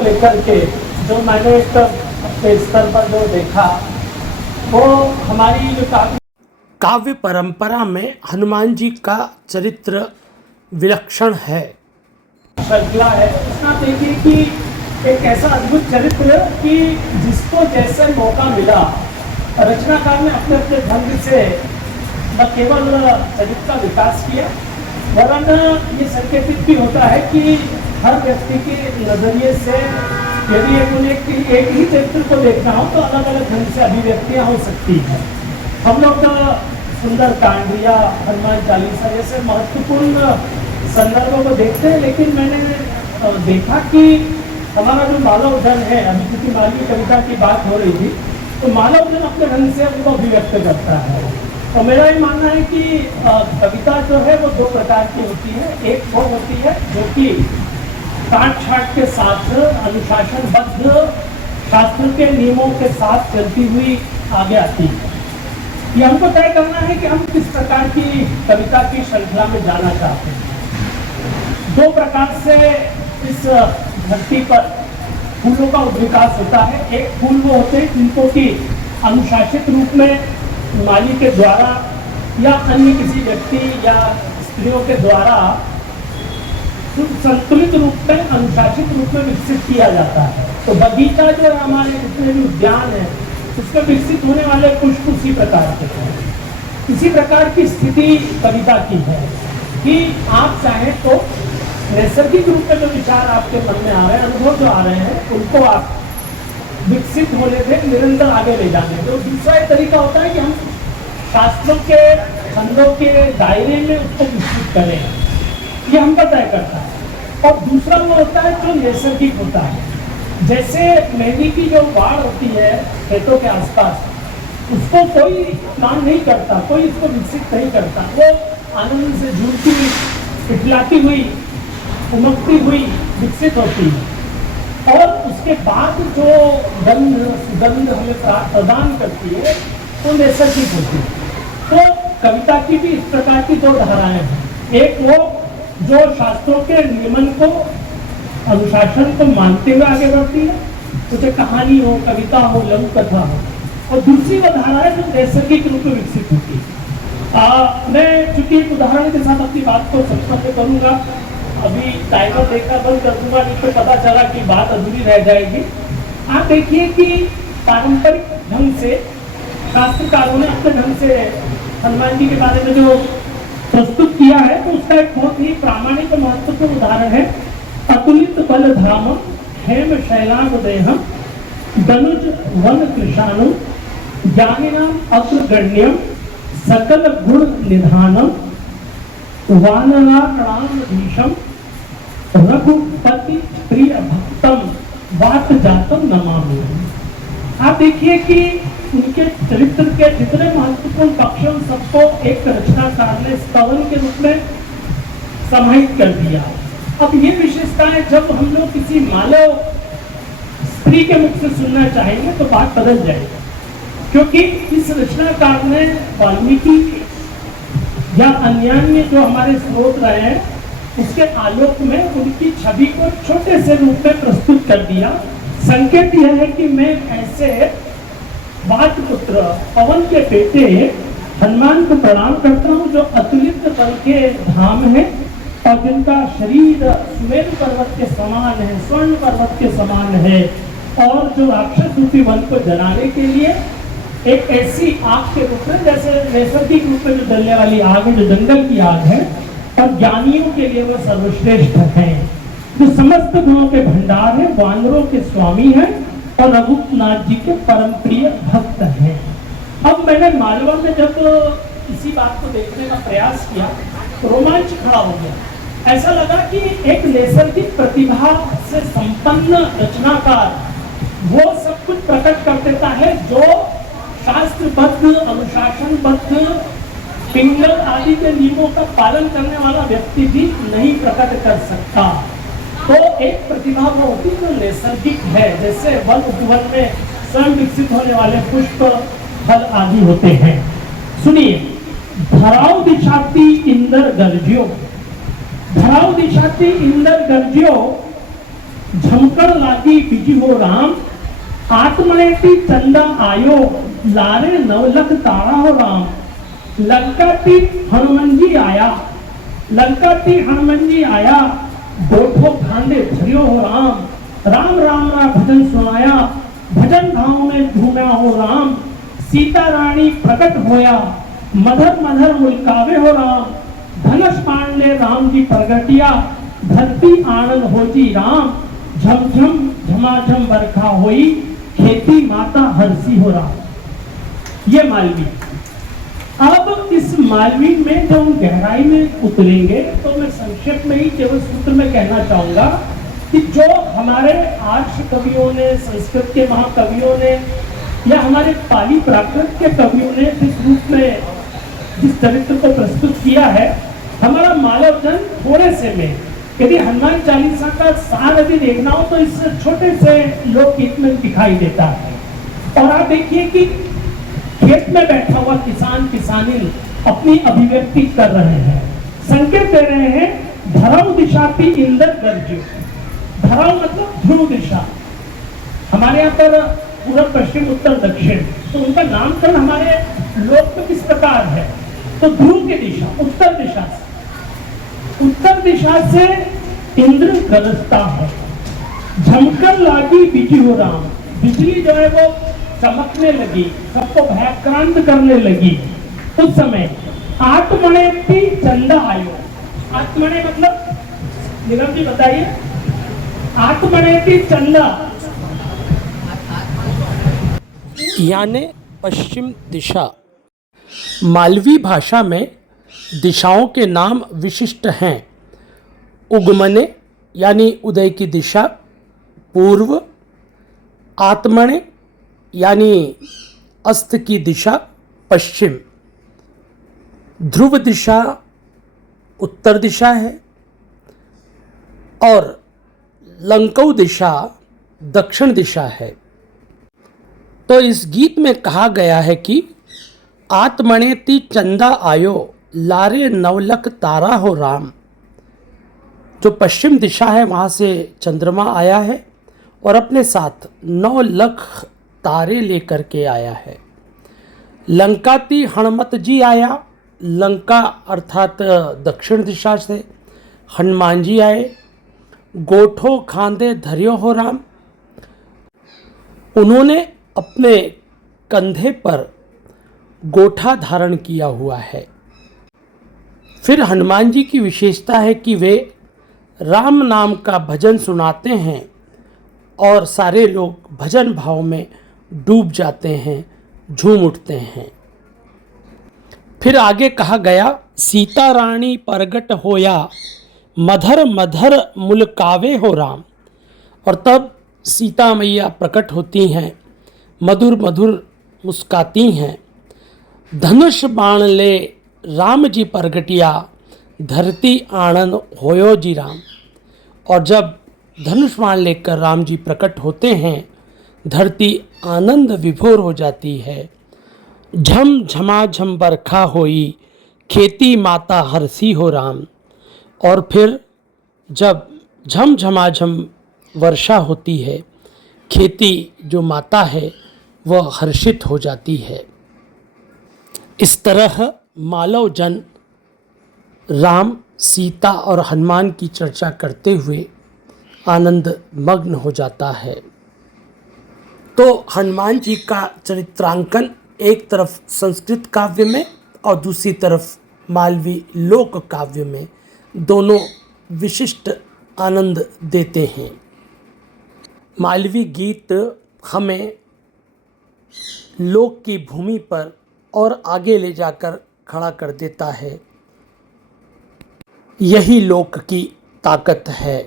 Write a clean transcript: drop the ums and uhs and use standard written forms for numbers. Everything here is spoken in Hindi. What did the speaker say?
को लेकर के जो मैंने एक अपने स्तर पर जो देखा वो हमारी जो काव्य परंपरा में हनुमान जी का चरित्र विलक्षण है, श्रृंखला है। इसमें देखिए कि एक ऐसा अद्भुत चरित्र कि जिसको जैसे मौका मिला रचनाकार ने अपने अपने ढंग से न केवल चरित्र का विकास किया वरन ये संकेतित भी होता है कि हर व्यक्ति के नजरिए से यदि एक ही चरित्र को देखना हो तो अलग अलग ढंग से अभिव्यक्तियां हो सकती है। हम लोग सुंदर कांड या हनुमान चालीसा जैसे महत्वपूर्ण संदर्भों को देखते हैं, लेकिन मैंने देखा कि हमारा जो मालव धन है, अभी क्योंकि मालवीय कविता की बात हो रही थी, तो मालव धन अपने ढंग से उनको अभिव्यक्त करता है। तो मेरा ये मानना है कि कविता जो है वो दो प्रकार की होती है। एक वो होती है जो कि काट छाट के साथ अनुशासनबद्ध शास्त्र के नियमों के साथ चलती हुई आगे आती है। ये हमको तय करना है कि हम किस प्रकार की कविता की श्रृंखला में जाना चाहते हैं। दो प्रकार से इस धरती पर फूलों का विकास होता है। एक फूल वो होते हैं जिनको कि अनुशासित रूप में माली के द्वारा या अन्य किसी व्यक्ति या स्त्रियों के द्वारा संतुलित रूप में अनुशासित रूप में विकसित किया जाता है। तो बगीचा जो है हमारे जितने भी उद्यान है उसमें विकसित होने वाले पुष्प उसी प्रकार के हैं। इसी प्रकार की स्थिति कविता की है कि आप चाहें तो नैसर्गिक रूप में जो विचार आपके मन में आ रहे हैं, अनुभव जो आ रहे हैं, उनको आप विकसित होने से निरंतर आगे ले जाने। तो दूसरा एक तरीका होता है कि हम शास्त्रों के छंदों के दायरे में उसको विकसित करें, ये हमको तय करता है। और दूसरा वो होता है जो नैसर्गिक होता है, जैसे मेहंदी की जो बाढ़ होती है खेतों के आसपास, उसको कोई काम नहीं करता, कोई इसको विकसित नहीं करता, वो आनंद से झूलती हुई, इटलाती हुई, उमकती हुई विकसित होती है। और उसके बाद जो गंध सुगंध हमें प्रदान करती है वो नैसर्गिक होती है। तो कविता की भी इस प्रकार की दो धाराएं हैं। एक वो जो शास्त्रों के नियमन को, अनुशासन को मानते हुए आगे बढ़ती है, चाहे कहानी हो, कविता हो, लघु कथा हो, और दूसरी वो धारा है जो नैसर्गिक रूप में विकसित होती है। मैं चूंकि एक उदाहरण के साथ अपनी बात को संपन्न करूंगा, अभी टाइमर देखना बंद कर दूंगा, नहीं तो पता चला कि बात अधूरी रह जाएगी। आप देखिए कि पारंपरिक ढंग से शास्त्रकारों ने अपने ढंग से हनुमान जी के बारे में जो प्रस्तुत किया है तो उसका एक बहुत ही प्रामाणिक और महत्वपूर्ण उदाहरण है। अतुलित बल धाम हेम शैलादेहम दनुज वन कृशानु ज्ञानिनाम अग्रगण्यम सकल गुण निधानम वानराणाधीशम रघुपति प्रिय भक्तम वात जातम नमामि। आप देखिए कि उनके चरित्र के जितने महत्वपूर्ण पक्ष हैं सबको एक रचनाकार ने स्तवन के रूप में समाहित कर दिया। अब ये विशेषताएं जब हम लोग किसी मानव स्त्री के मुख से सुनना चाहेंगे तो बात बदल जाएगी, क्योंकि इस रचनाकार ने वाल्मीकि या अन्य जो हमारे स्रोत रहे हैं उसके आलोक में उनकी छवि को छोटे से रूप में प्रस्तुत कर दिया। संकेत यह है कि मैं ऐसे वातपुत्र पवन के बेटे हनुमान को प्रणाम करता हूँ जो अतुलित बल के धाम है और जिनका शरीर सुमेरु पर्वत के समान है, स्वर्ण पर्वत के समान है, और जो राक्षस रूपी वन को जलाने के लिए एक ऐसी आग के रूप में, जैसे नैसर्गिक रूप में जो जलने वाली आग है, जो जंगल की आग है, और ज्ञानियों के लिए वो सर्वश्रेष्ठ है, जो समस्त गुणों के भंडार है, वानरों के स्वामी है और रघुनाथ जी के परम प्रिय भक्त हैं। अब मैंने मालवा में जब इसी बात को देखने का प्रयास किया तो रोमांच खड़ा हो गया। ऐसा लगा कि एक नैसर्गिक प्रतिभा से संपन्न रचनाकार वो सब कुछ प्रकट कर देता है जो शास्त्रबद्ध, अनुशासनबद्ध, पिंगल आदि के नियमों का पालन करने वाला व्यक्ति भी नहीं प्रकट कर सकता। तो एक प्रतिभा वो होती जो नैसर्गिक है, जैसे वन उपवन में स्वयं विकसित होने वाले पुष्प, फल आदि होते हैं। सुनिए, धराव दिशाती इंदर गर्जियो, धराव दिशाती इंदर गर्जियो, झमकड़ लागी बिजी हो राम, आत्मनेति चंदा आयो, लारे नवलख तारा हो राम। लंका ती हनुमान जी आया, लंका ती हनुमान जी आया, गोठो खांडे झरियो हो राम। राम राम रा भजन सुनाया, भजन भाव में झूम्या हो राम। सीता रानी प्रकट होया, मधर मधर मुल्कावे हो राम। धनुष पांडे राम जी प्रगटिया, धरती आनंद होती राम। झमझम झमाझम बरखा होई, खेती माता हर्षी हो राम। ये मालवी। अब इस मालवी में जब हम गहराई में उतरेंगे तो मैं संक्षेप में ही केवल सूत्र में कहना चाहूंगा कि जो हमारे आर्ष कवियों ने, संस्कृत के महाकवियों ने या हमारे पाली प्राकृत के कवियों ने जिस रूप में जिस चरित्र को प्रस्तुत किया है, हमारा मानव जन थोड़े से में यदि हनुमान चालीसा का सार यदि देखना हो तो इस छोटे से लोकगीत में दिखाई देता है। और आप देखिए कि खेत में बैठा हुआ किसान किसानी अपनी अभिव्यक्ति कर रहे हैं, संकेत दे रहे हैं। धरम दिशा की इंद्र गर्ज, धरम मतलब ध्रुव दिशा। हमारे यहाँ पर पूर्व पश्चिम उत्तर दक्षिण, तो उनका नामकरण हमारे लोक में किस प्रकार है? तो ध्रुव की दिशा, उत्तर दिशा से, उत्तर दिशा से इंद्र गरजता है। झमकन लागी बिजी हो राम, बिजली जो है वो चमकने लगी, सबको भयक्रांत करने लगी। उस समय आत्मने की चंदा आयो। आत्मने मतलब निगम जी बताइए, आत्मने की चंदा यानी पश्चिम दिशा। मालवी भाषा में दिशाओं के नाम विशिष्ट हैं। उगमने यानी उदय की दिशा, पूर्व। आत्मने यानी अस्त की दिशा, पश्चिम। ध्रुव दिशा उत्तर दिशा है और लंकौ दिशा दक्षिण दिशा है। तो इस गीत में कहा गया है कि आत्मनेति चंदा आयो, लारे नवलख तारा हो राम। जो पश्चिम दिशा है वहाँ से चंद्रमा आया है और अपने साथ 9 लाख तारे लेकर के आया है। लंकाती हनुमत जी आया, लंका अर्थात दक्षिण दिशा से हनुमान जी आए। गोठो खांदे धरियो हो राम, उन्होंने अपने कंधे पर गोठा धारण किया हुआ है। फिर हनुमान जी की विशेषता है कि वे राम नाम का भजन सुनाते हैं और सारे लोग भजन भाव में डूब जाते हैं, झूम उठते हैं। फिर आगे कहा गया, सीता रानी प्रगट होया, मधर मधर मुल्कावे हो राम। और तब सीता मैया प्रकट होती हैं, मधुर मधुर मुस्काती हैं। धनुष बाण ले राम जी प्रगटिया, धरती आनंद होयो जी राम। और जब धनुष बाण लेकर राम जी प्रकट होते हैं, धरती आनंद विभोर हो जाती है। झम झमाझम बरखा होई, खेती माता हर्षी हो राम। और फिर जब झम झमाझम वर्षा होती है, खेती जो माता है वह हर्षित हो जाती है। इस तरह मालव जन राम, सीता और हनुमान की चर्चा करते हुए आनंद मग्न हो जाता है। तो हनुमान जी का चरित्रांकन एक तरफ संस्कृत काव्य में और दूसरी तरफ मालवी लोक काव्य में, दोनों विशिष्ट आनंद देते हैं। मालवी गीत हमें लोक की भूमि पर और आगे ले जाकर खड़ा कर देता है। यही लोक की ताकत है।